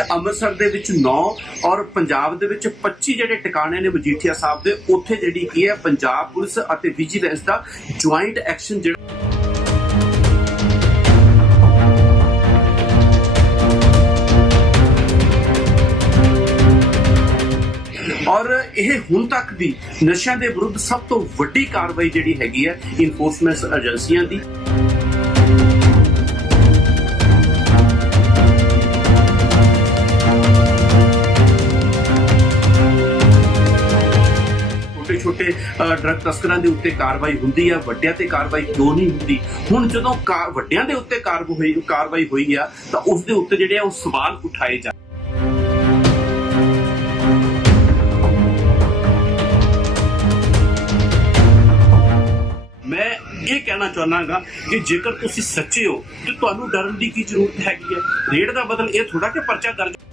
ਅੰਮ੍ਰਿਤਸਰ ਦੇ ਵਿੱਚ 9 ਔਰ ਪੰਜਾਬ ਦੇ ਵਿੱਚ 25 ਜਿਹੜੇ ਟਿਕਾਣੇ ਨੇ ਮਜੀਠੀਆ ਸਾਹਿਬ ਦੇ, ਉੱਥੇ ਜਿਹੜੀ ਕੀ ਹੈ ਪੰਜਾਬ ਪੁਲਿਸ ਅਤੇ ਵਿਜੀਲੈਂਸ ਦਾ ਜੁਆਇੰਟ ਐਕਸ਼ਨ ਜਿਹੜਾ ਔਰ ਇਹ ਹੁਣ ਤੱਕ ਦੀ ਨਸ਼ਿਆਂ ਦੇ ਵਿਰੁੱਧ ਸਭ ਤੋਂ ਵੱਡੀ ਕਾਰਵਾਈ ਜਿਹੜੀ ਹੈਗੀ ਹੈ ਇਨਫੋਰਸਮੈਂਟ ਏਜੰਸੀਆਂ ਦੀ। छोटे ड्रग तस्करां दे उत्ते कार्रवाई हुंदी है, वड्डियां ते कार्रवाई क्यों नहीं हुंदी? हुण जदों वड्डियां दे उत्ते कार्रवाई होई है तां उस दे उत्ते जिहड़े आ सवाल उठाए जा। मैं ये कहना चाहना कि जेकर तुसीं सच्चे हो तो तुहानूं डरन दी की जरूरत हैगी है? रेड दा बदल ये थोड़ा कि परचा दर्ज